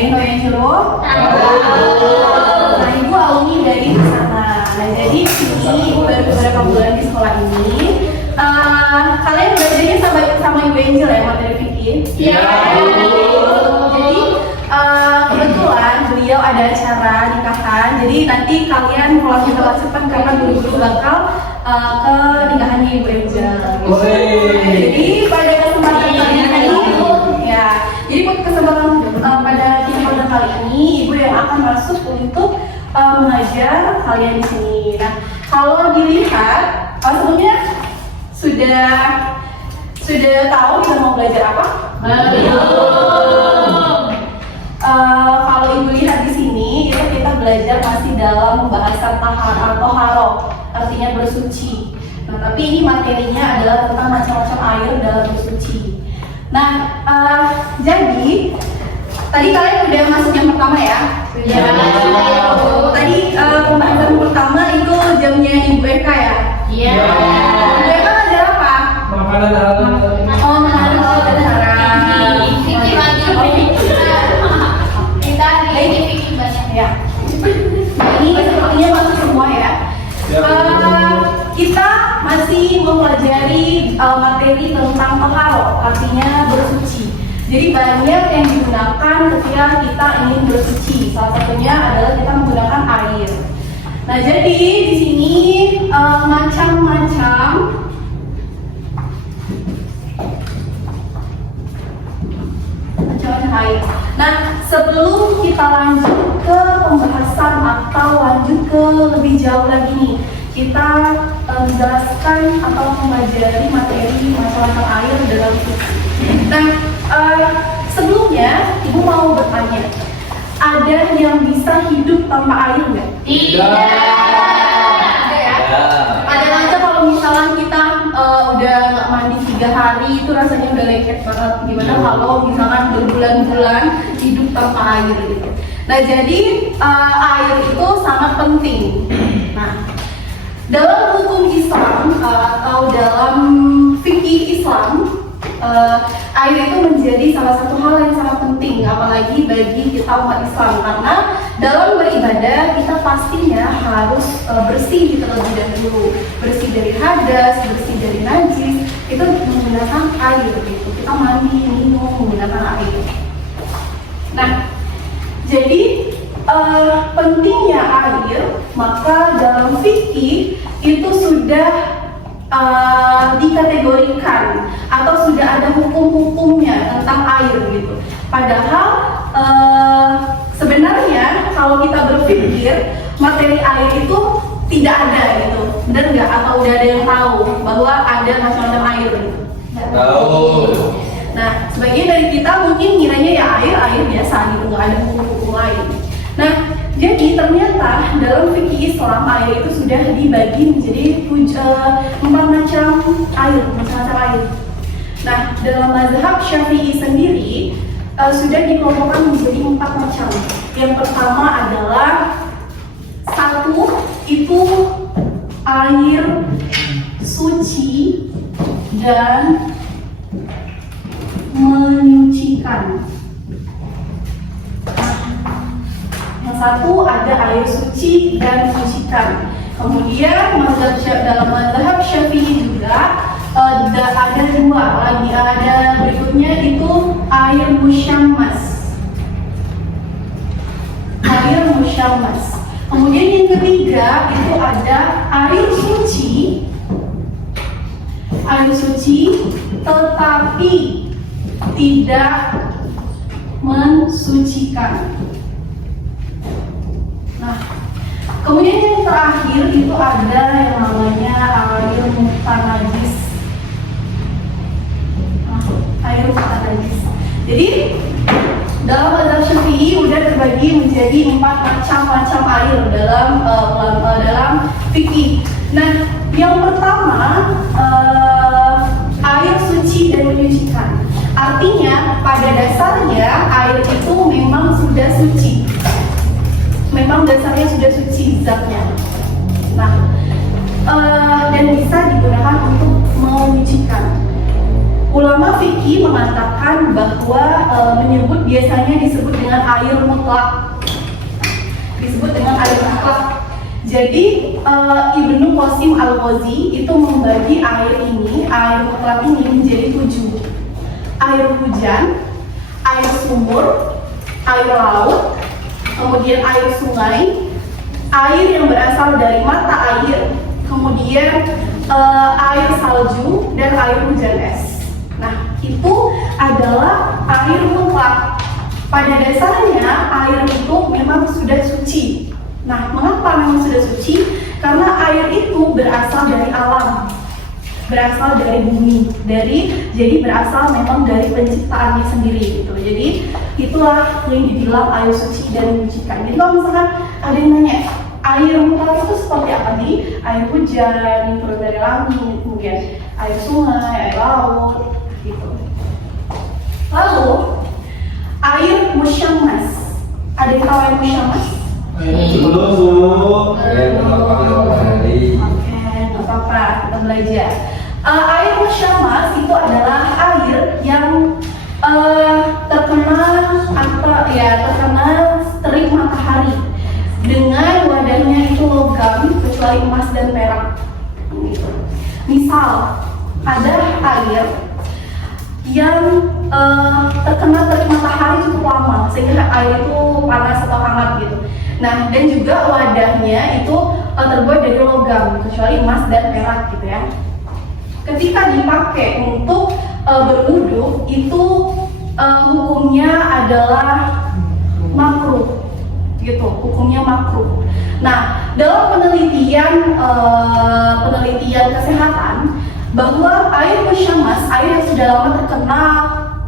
yang tahu yang jeruk? Nah, ibu alumni dari sana. Nah, jadi di sini ibu baru beberapa bulan di sekolah ini. Kalian belajarnya sama Ibu Angel ya, materi fikih? Iya. Jadi kebetulan beliau ada acara nikahan. Jadi nanti kalian pulang setelah cepat karena guru-guru bakal ke nikahannya Ibu Angel. Jadi pada kesempatan kali ini, ya. Jadi pada kesempatan kali ini ibu yang akan masuk untuk mengajar kalian di sini. Nah, kalau dilihat sebelumnya sudah tahu kita mau belajar apa? Belum. Kalau ibu lihat di sini itu kita belajar masih dalam bahasan toharo, artinya bersuci. Nah, tapi ini materinya adalah tentang macam-macam air dalam bersuci. Nah, jadi tadi kalian udah masuk yang pertama ya? Iya. Tadi pembahasan pertama itu jamnya Ibu Eka ya? Iya. Ibu Eka ngajar apa? Makanan haram. Oh, makanan dan haram. Fikih lagi. Kita ini fikih banyak. Ya. Ini sepertinya masuk semua ya. Kita masih mempelajari materi tentang toharo, artinya bersuci. Jadi banyak yang digunakan ketika kita ingin bersuci. Salah satunya adalah kita menggunakan air. Nah, jadi di sini macam-macam air. Nah, sebelum kita lanjut ke pembahasan atau lanjut ke lebih jauh lagi nih, kita menjelaskan atau mempelajari materi macam-macam air dalam suci. Nah, sebelumnya ibu mau bertanya, ada yang bisa hidup tanpa air nggak? Ada ya? Ada aja kalau misalnya kita udah nggak mandi 3 hari itu rasanya udah lengket banget. Gimana kalau misalkan berbulan-bulan hidup tanpa air gitu? Nah, jadi air itu sangat penting. Nah, dalam hukum Islam atau dalam fikih Islam, air itu menjadi salah satu hal yang sangat penting, apalagi bagi kita umat Islam, karena dalam beribadah kita pastinya harus bersih terlebih dahulu, bersih dari hadas, bersih dari najis, itu menggunakan air gitu. Kita mandi, minum menggunakan air. Nah, jadi pentingnya air, maka dalam fikih itu sudah dikategorikan atau sudah ada hukum-hukumnya tentang air gitu. Padahal sebenarnya kalau kita berpikir materi air itu tidak ada gitu, benar nggak? Atau udah ada yang tahu bahwa ada macam-macam air gitu? Tahu. Nah, sebagian dari kita mungkin ngiranya ya air biasa gitu, nggak ada hukum-hukum lain. Nah, jadi ternyata dalam fikih Islam air itu sudah dibagi menjadi 4 macam air. Nah, dalam mazhab Syafi'i sendiri sudah dikelompokkan menjadi 4 macam. Yang pertama adalah 1 itu air suci dan menyucikan. Yang 1 ada air suci dan menyucikan. Kemudian dalam mazhab Syafi'i juga ada 2 lagi, ada berikutnya itu air musyammas. Kemudian yang ketiga itu ada air suci tetapi tidak mensucikan. Nah, kemudian yang terakhir itu ada yang namanya air mutanajis. Jadi dalam mazhab Syafi'i udah terbagi menjadi 4 macam air dalam fikih. Nah, yang pertama air suci dan menyucikan. Artinya pada dasarnya air itu memang sudah suci. Memang dasarnya sudah suci zatnya. Nah, dan bisa digunakan untuk menyucikan. ulama fikih mengatakan bahwa biasanya disebut dengan air mutlak. Disebut dengan air mutlak. Jadi Ibnu Qasim Al-Ghazi itu membagi air mutlak ini menjadi 7. Air hujan, air sumur, air laut, kemudian air sungai, air yang berasal dari mata air, kemudian air salju, dan air hujan es. Nah, itu adalah air mutlak. Pada dasarnya air itu memang sudah suci. Nah, mengapa memang sudah suci? Karena air itu berasal dari alam, berasal dari bumi, jadi berasal memang dari penciptaannya sendiri gitu. Jadi itulah yang dibilang air suci dan menyucikan. Jadi kalau misalkan ada yang nanya, air mutlak itu seperti apa nih? Air hujan, turun dari langit, kemudian air sungai, air laut, gitu. Lalu air musyammas. Ada yang tahu air musyammas? Belum, Bu. Oke, nggak apa-apa, kita belajar. Air musyammas itu adalah air yang terkena terik matahari dengan wadahnya itu logam kecuali emas dan perak. Misal ada air yang terkena terik matahari cukup lama sehingga air itu panas atau hangat gitu. Nah, dan juga wadahnya itu terbuat dari logam kecuali emas dan perak gitu ya. Ketika dipakai untuk berwudu itu hukumnya adalah makruh gitu, hukumnya makruh. Nah, dalam penelitian kesehatan bahwa air musyammas, air yang sudah lama terkena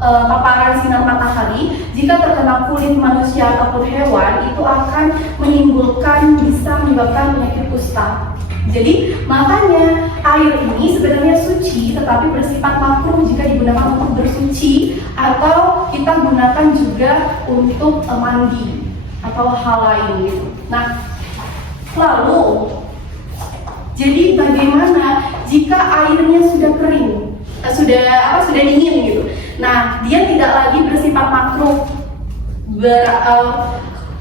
paparan sinar matahari, jika terkena kulit manusia ataupun hewan, itu akan bisa menyebabkan penyakit kusta. Jadi makanya air ini sebenarnya suci, tetapi bersifat makruh jika digunakan untuk bersuci atau kita gunakan juga untuk mandi atau hal lain gitu. Nah, lalu jadi bagaimana jika airnya sudah kering, sudah dingin gitu? Nah, dia tidak lagi bersifat makruh,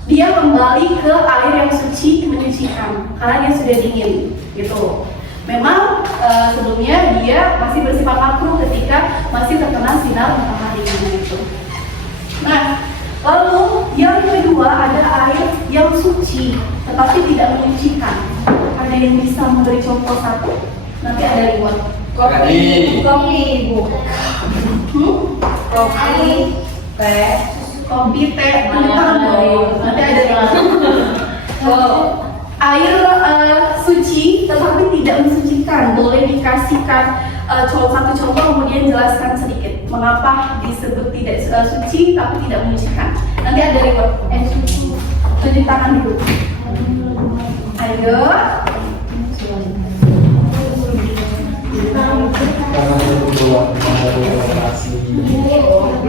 dia kembali ke air yang suci menyucikan karena dia sudah dingin gitu. Memang sebelumnya dia masih bersifat makruh ketika masih terkena sinar matahari gitu. Nah, lalu yang kedua ada air yang suci tetapi tidak menyucikan. Ada yang bisa memberi contoh satu? Nanti ada reward. Kopi, Bu. Kopi, teh, nanti ada air suci tetapi tidak mensucikan. Boleh dikasihkan satu contoh kemudian jelaskan sedikit mengapa disebut tidak suci tapi tidak menyucikan. Nanti ada reward. Cuci tangan dulu. Ayo.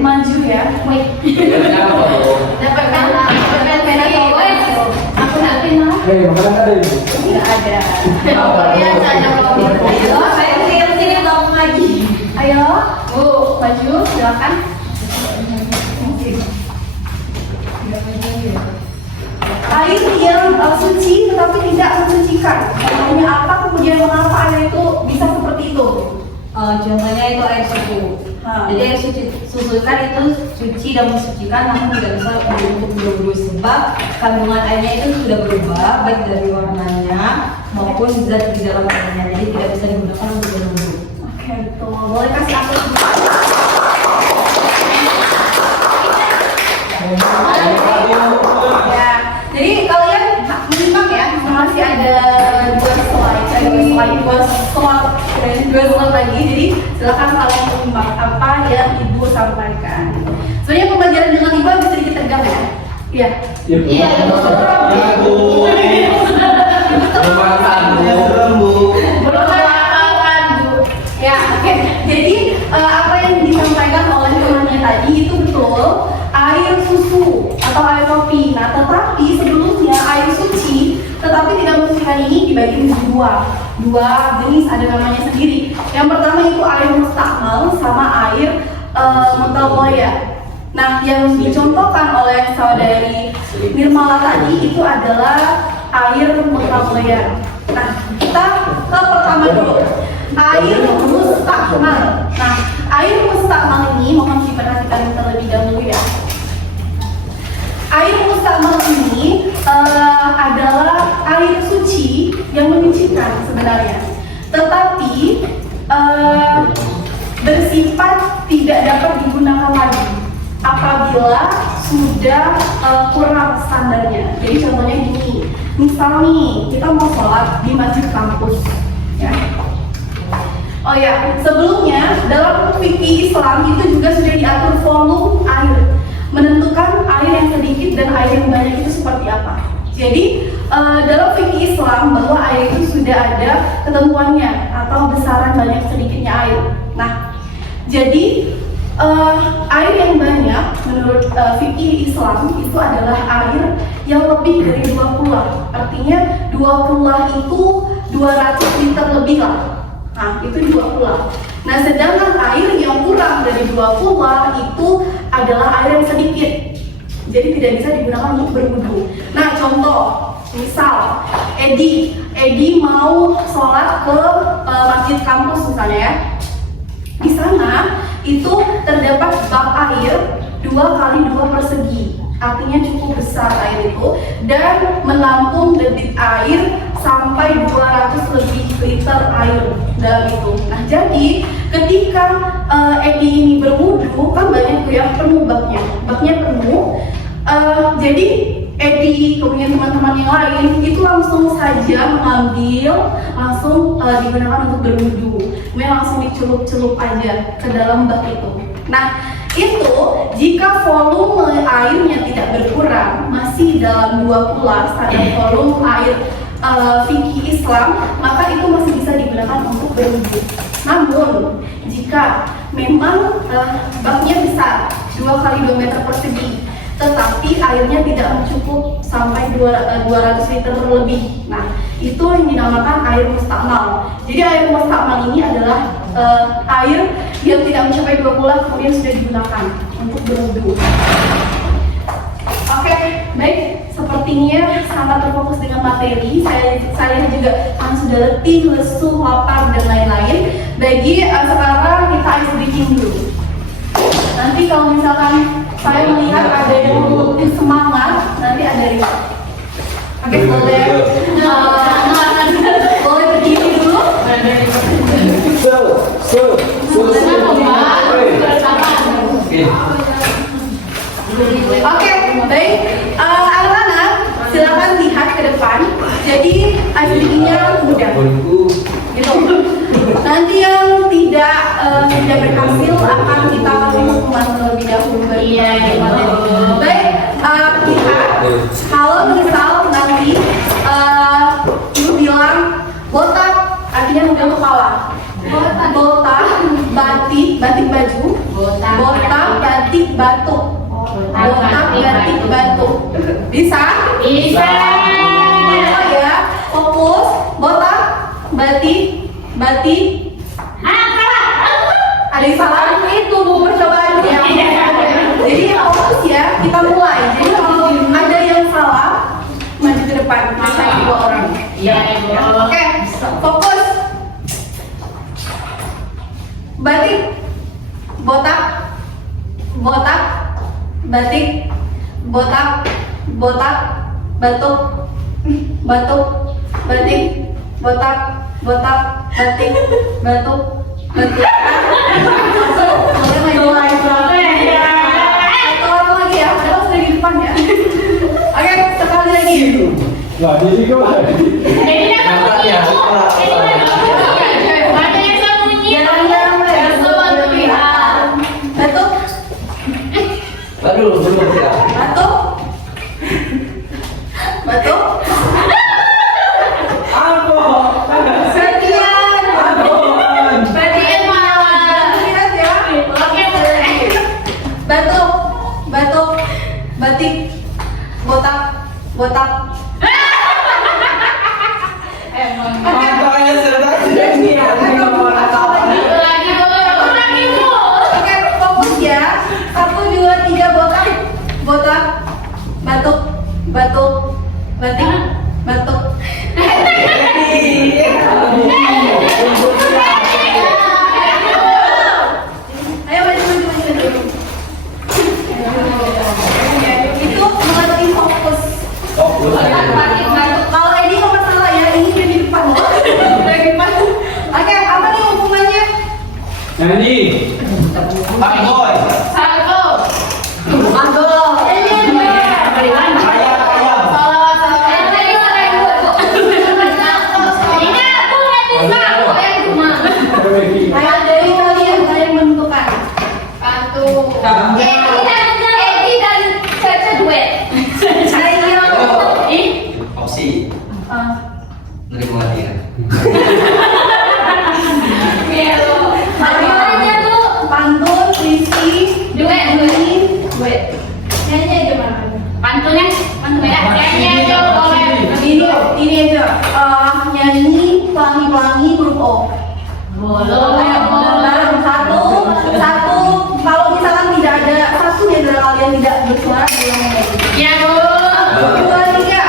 Maju ya. Dapat pena aku nak pena. Makanan ada ini? Tidak ada. Ayo, saya sini dong lagi. Ayo, Bu, maju, silakan. Air yang suci tetapi tidak mensucikan. Contohnya apa? Kemudian mengapa air itu bisa seperti itu? Contohnya itu air susu. Jadi air susu kan itu suci dan mensucikan, namun tidak bisa untuk berwudu sebab kandungan airnya itu sudah berubah baik dari warnanya maupun zat di dalam airnya, jadi tidak bisa digunakan untuk berwudu. Oke, betul. Boleh kasih aku ya. Jadi kalian menyimak ya, masih ada dua slide lagi. Jadi silakan kalian menyimak apa yang Ibu sampaikan. Sebenarnya pembelajaran dengan Ibu bisa dikit tegang ya. Iya. Iya, Bu. Bermanfaat, Bu. Ya, oke. Jadi apa yang disampaikan oleh temannya tadi itu betul. Air susu atau air kopi. Nah, tetapi sebelumnya air suci tetapi tidak mensucikan ini dibagi menjadi dua jenis, ada namanya sendiri. Yang pertama itu air mustakmal sama air mutawaya. Nah, yang dicontohkan oleh saudari Nirmala tadi itu adalah air mutawaya. Nah, kita ke pertama dulu, air mustakmal. Nah, air mustakmal ini mohon diperhatikan terlebih dahulu ya. Air mustakmal ini adalah air suci yang menyucikan sebenarnya, tetapi bersifat tidak dapat digunakan lagi apabila sudah kurang standarnya. Jadi contohnya gini, misal nih kita mau sholat di masjid kampus, ya. Oh ya, sebelumnya dalam fikih Islam itu juga sudah diatur volume air, menentukan air yang sedikit dan air yang banyak itu seperti apa. Jadi dalam fikih Islam bahwa air itu sudah ada ketentuannya atau besaran banyak sedikitnya air. Nah, jadi air yang banyak menurut fikih Islam itu adalah air yang lebih dari 2 kula. Artinya 2 kula itu 200 liter lebih lah. Nah, itu 2 kula. Nah, sedangkan air yang kurang dari 2 kula itu adalah air yang sedikit. Jadi tidak bisa digunakan untuk berwudu. Nah, contoh, misal Edi mau sholat ke masjid kampus misalnya ya. Di sana itu terdapat bak air 2 kali 2 persegi. Artinya cukup besar air itu dan menampung debit air sampai 200 lebih liter air dalam itu. Nah, jadi ketika Edi ini berwudu kan banyak tuh yang penuh baknya penuh. Jadi Edi kemudian teman-teman yang lain itu langsung saja mengambil, langsung digunakan untuk berwudu. Kemudian langsung dicelup-celup aja ke dalam bak itu. Nah, itu jika volume airnya tidak berkurang, masih dalam 2 kula standar volume air fikih Islam, maka itu masih bisa digunakan untuk berwudu. Namun jika memang baknya besar 2 kali 2 meter persegi, tetapi airnya tidak mencukup sampai 200 liter lebih. Nah, itu yang dinamakan air mustakmal. Jadi air mustakmal ini adalah air yang tidak mencapai 2 kula kemudian sudah digunakan untuk berwudu. Oke, baik. Sepertinya sangat terfokus dengan materi. Saya juga sudah letih, lesu, lapar dan lain-lain. Bagi sekarang kita ice breaking dulu. Nanti kalau misalkan saya melihat ada yang lebih semangat, nanti ada reward. Oke, boleh boleh berdiri dulu. Oke, baik. Anak-anak, silakan lihat ke depan. Jadi ice-breaking-nya mudah. Gitu. Nanti yang tidak berhasil akan kita kasih hukuman terlebih dahulu. Baik, lihat. Kalau misal nanti ibu bilang botak, artinya udah kepala. Botak, batik baju. Botak, batik, batuk. Botak, batik, batuk. Bisa? Bisa. Oh ya, fokus. Botak, batik. Ada yang salah? Itu bu percobaan ya. Jadi fokus ya, kita mulai. Jadi kalau ada yang salah, maju ke depan. Bisa 2 orang. Iya. Oke, fokus. Batik, botak, batik, botak, batuk, batik, botak, batik, batuk. Satu orang lagi ya, padahal sudah di depan ya. Oke, sekali lagi. Wah, jadi gimana? Batuk. Aduh, belum ya. Batuk. Sekian. Lihat ya. Batuk. Batik. Botak. Makanya sudah jadi Oke, fokus ya. 1, 2, 3, botak, botak, batuk, batuk, batik, batuk. Ayo maju, maju, maju, maju. Itu melatih fokus. Kalau ini kok masalah ya, ini udah di depan loh. Udah di depan. Oke, apa nih hukumannya? Nyanyi. Pak Boy. Ayo dari kalian menentukan. Opsi menerima hadiah. Pantun, puisi, nyanyi, nyanyi aja mana? Ini aja. Nyanyi pelangi-pelangi huruf O. Ayo, bareng. Satu. Kalau misalkan tidak ada satu di antara kalian tidak bersuara, bilang 2, 3.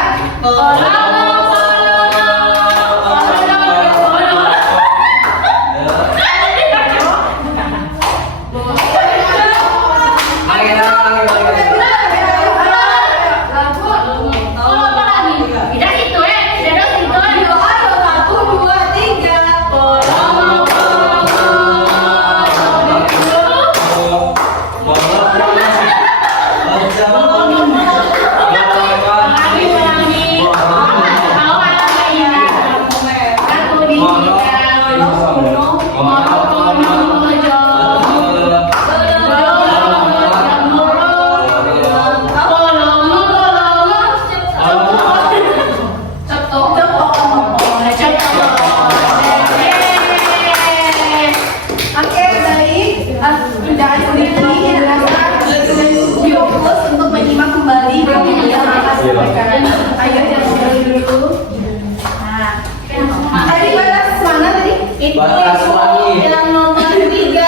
Batas wangi. Yang nomor 3.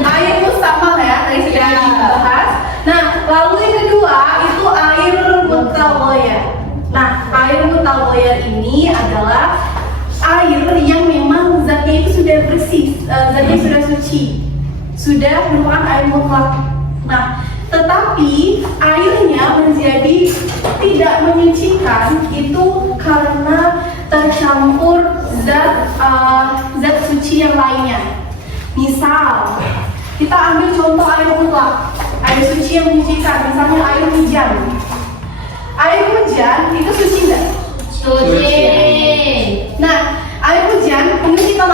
Air itu sama ya, tadi sudah dibahas. Nah, lalu yang kedua itu air mutawayar. Nah, air mutawayar ini adalah air yang memang zatnya itu sudah bersih, zatnya sudah suci, sudah merupakan air mutlak. Nah, tetapi airnya menjadi tidak menyucikan itu karena tercampur zat suci yang lainnya. Misal, kita ambil contoh air mutlak, air suci yang menyucikan, misalnya air hujan. Air hujan itu suci nggak? Nah, air hujan kemudian kita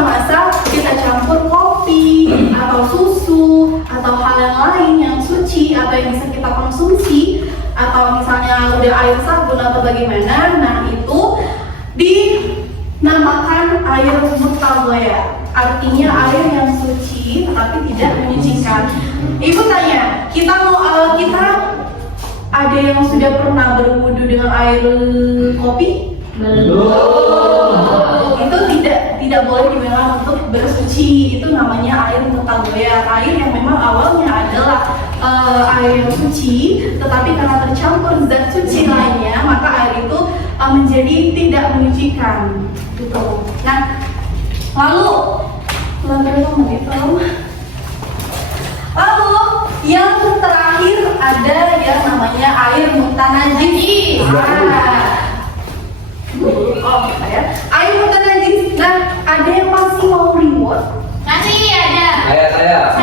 masak, kita campur kopi atau susu atau hal yang lain yang suci atau yang bisa kita konsumsi, atau misalnya udah air sabun atau bagaimana. Nah, itu dinamakan air mutawayar, artinya air yang suci tapi tidak menyucikan. Ibu tanya, kita ada yang sudah pernah berwudu dengan air kopi? Itu tidak boleh dibilang untuk bersuci. Itu namanya air mutawayar, air yang memang awalnya adalah air yang suci, tetapi karena tercampur zat suci lainnya, maka air itu menjadi tidak menyucikan. Gitu. Nah, lalu yang terakhir ada yang namanya air mutanajis. Air mutanajis. Nah, ada yang masih mau reward? Saya.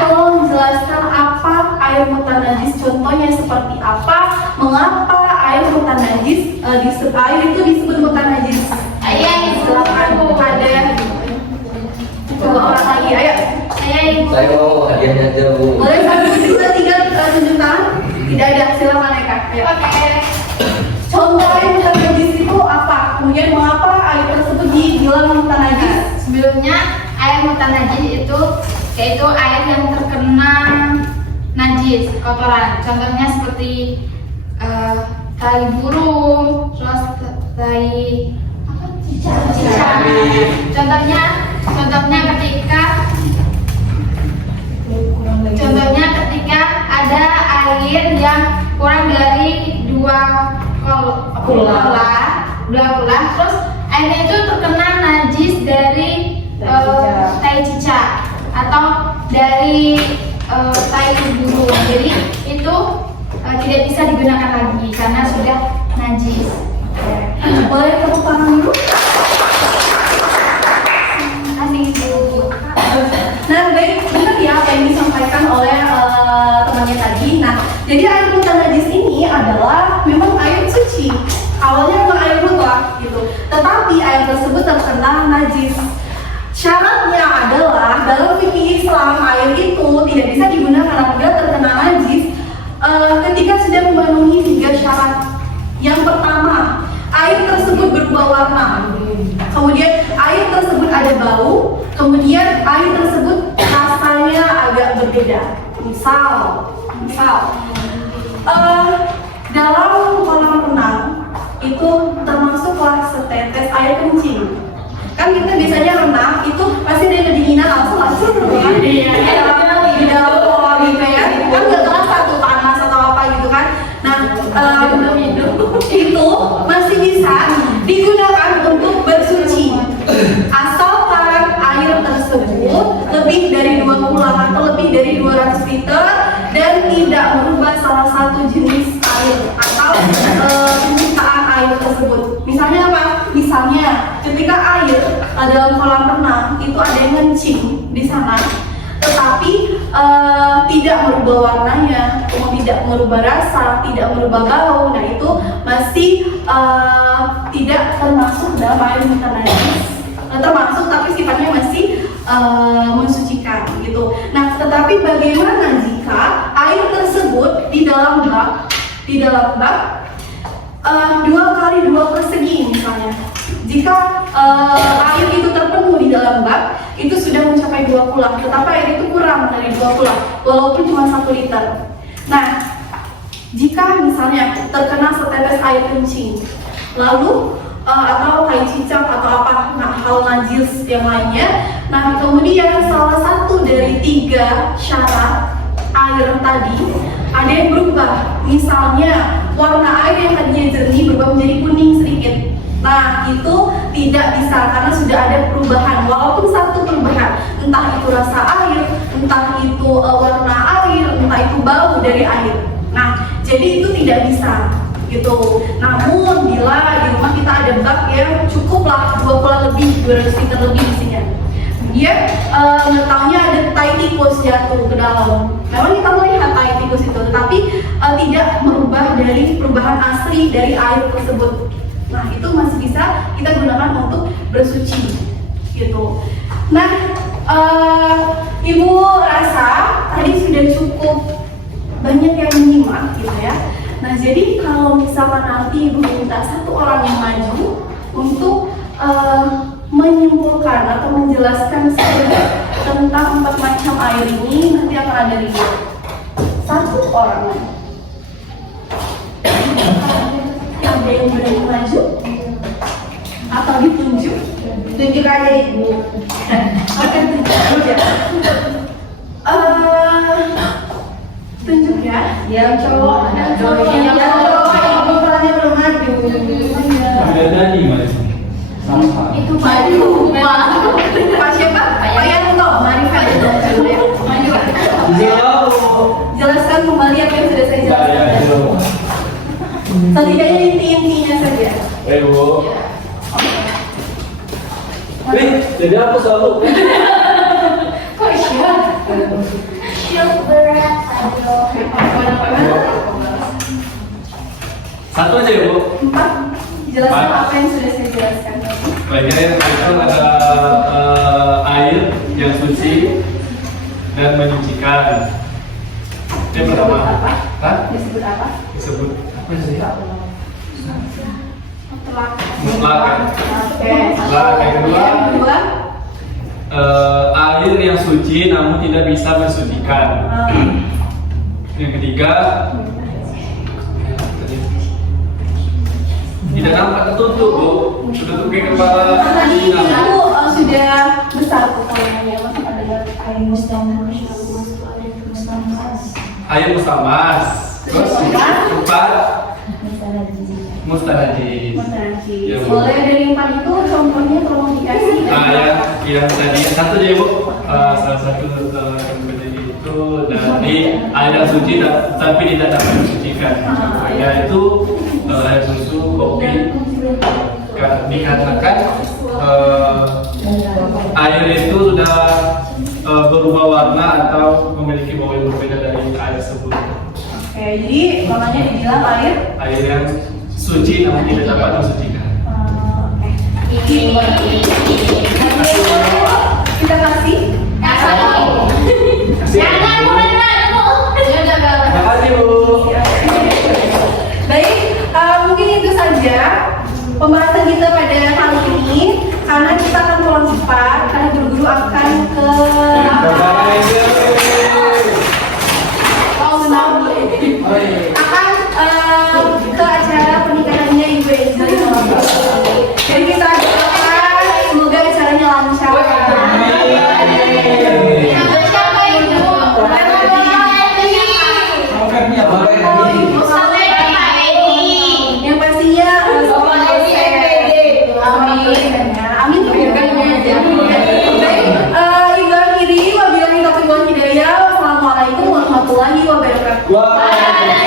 Tolong jelaskan apa air mutanajis, contohnya seperti apa, mengapa air mutanajis air itu disebut mutanajis. Silakan, ada dua orang lagi, ayo. Saya mau hadiahnya aja, Bu. Boleh 1, 2, 3 tunjuk tangan? Tidak ada, silakan Eka. Ayo. Contoh air mutanajis itu apa? Kemudian mengapa air tersebut dibilang mutanajis? Sebelumnya air mutanajis itu yaitu air yang terkena najis, kotoran. Contohnya seperti tai burung, terus Contohnya ketika ada air yang kurang dari 2 kula, terus airnya itu terkena najis dari tai cicak atau dari tai burung. Jadi itu tidak bisa digunakan lagi karena sudah najis. Boleh tepuk tangan dulu? Nah, baik, benar ya apa yang disampaikan oleh temannya tadi. Nah, jadi air mutan najis ini adalah memang air suci. Awalnya memang air mutlak gitu, tetapi air tersebut terkena najis. Syaratnya adalah dalam fikih Islam air itu tidak bisa digunakan apabila terkena najis ketika sudah memenuhi 3 syarat. Yang pertama, air tersebut berubah warna. Kemudian air tersebut ada bau. Kemudian air tersebut rasanya agak berbeda. Misal, dalam kolam renang itu termasuklah setetes air kencing. Kan kita biasanya renang itu pasti dari kedinginan langsung kan? Di dalam kolam gitu ya. Kan nggak terasa tuh panas atau apa gitu kan. Nah, itu masih bisa digunakan untuk bersuci asalkan air tersebut lebih dari 2 kula atau lebih dari 200 liter dan tidak merubah salah satu jenis air atau penciptaan air tersebut. Misalnya apa? Misalnya ketika air dalam kolam renang itu ada yang ngencing di sana, tetapi tidak merubah warnanya, tidak merubah rasa, tidak merubah bau. Nah itu masih tidak termasuk dalam air mutan najis, termasuk tapi sifatnya masih mensucikan gitu. Nah tetapi bagaimana jika air tersebut di dalam bak 2 kali 2 persegi misalnya? Jika air itu terpenuh di dalam bak, itu sudah mencapai 2 kula, tetapi air itu kurang dari 2 kula, walaupun cuma 1 liter. Nah, jika misalnya terkena setetes air kencing, lalu atau tai cicak atau apa, hal najis yang lainnya, nah kemudian salah satu dari 3 syarat air tadi ada yang berubah. Misalnya warna air yang tadinya jernih berubah menjadi kuning sedikit. Nah itu tidak bisa karena sudah ada perubahan, walaupun satu perubahan, entah itu rasa air, entah itu warna air, entah itu bau dari air. Nah jadi itu tidak bisa gitu. Namun bila di rumah kita ada bak yang cukuplah 2 kula lebih, 200 liter lebih isinya. Kemudian mengetahuinya ada tai tikus jatuh ke dalam. Memang kita melihat tai tikus itu, tetapi tidak merubah dari perubahan asli dari air tersebut. Nah itu masih bisa kita gunakan untuk bersuci gitu. Nah ibu rasa tadi sudah cukup banyak yang menyimak gitu ya. Nah jadi kalau misalkan nanti ibu minta 1 orang yang maju untuk menyimpulkan atau menjelaskan sedikit tentang 4 macam air ini, nanti akan ada di 1 orang lagi. Ada yang berani maju atau ditunjuk? Tunjuk aja ibu. Oke, tunjuk ya. Tunjuk ya. Yang cowok, yang cowok, ibu perannya belum maju. Ada tadi mas. Sama. Itu maju, Pak siapa? Pak Yanto. Mari Pak Yanto ya. Maju. Jelaskan kembali apa yang sudah saya jelaskan. Setidaknya inti-intinya saja. Bu. Jadi apa selalu? Kok syok? Syok berat. Satu aja ya Bu. 4. Jelaskan apa yang sudah saya jelaskan. Baiknya itu ada air yang suci dan menyucikan. Yang pertama. Apa? Hah? Disebut apa? Disebut apa sih? Mutlak. Mutlak kan? Oke. Mutlak. Yang kedua. Yang kedua. Air yang suci namun tidak bisa mensucikan. Yang ketiga. Tidak nampak tertutup Bu. Tertutup ke kepala. Tadi ibu sudah besar pokoknya masuk ada Ayo Mustamas. Ayo Mustamas. Terus empat Mustarajib. Ya, Bu. Boleh dari empat itu contohnya tolong dikasih. Yang tadi satu ya Bu, salah satu menjadi itu dari air yang suci tapi tidak dapat disucikan. Yaitu air susu, kopi. Dikatakan air itu sudah berubah warna atau memiliki bau yang berbeda dari air sebelumnya. Oke, jadi makanya dibilang Air yang suci namun tidak dapat disucikan. kita kasih. Jangan bukan Bu. Terima kasih Bu. Baik, mungkin itu saja pembahasan kita pada kali ini. Karena kita akan pulang cepat, karena guru-guru akan ke ke acara pernikahannya Ibu Ezra. Jadi kita doakan semoga acaranya lancar. Siapa itu? Yang pastinya semoga amin. Amin aja. Baik, hingga akhiri wabillahi taufiq wal hidayah. Wassalamualaikum warahmatullahi wabarakatuh.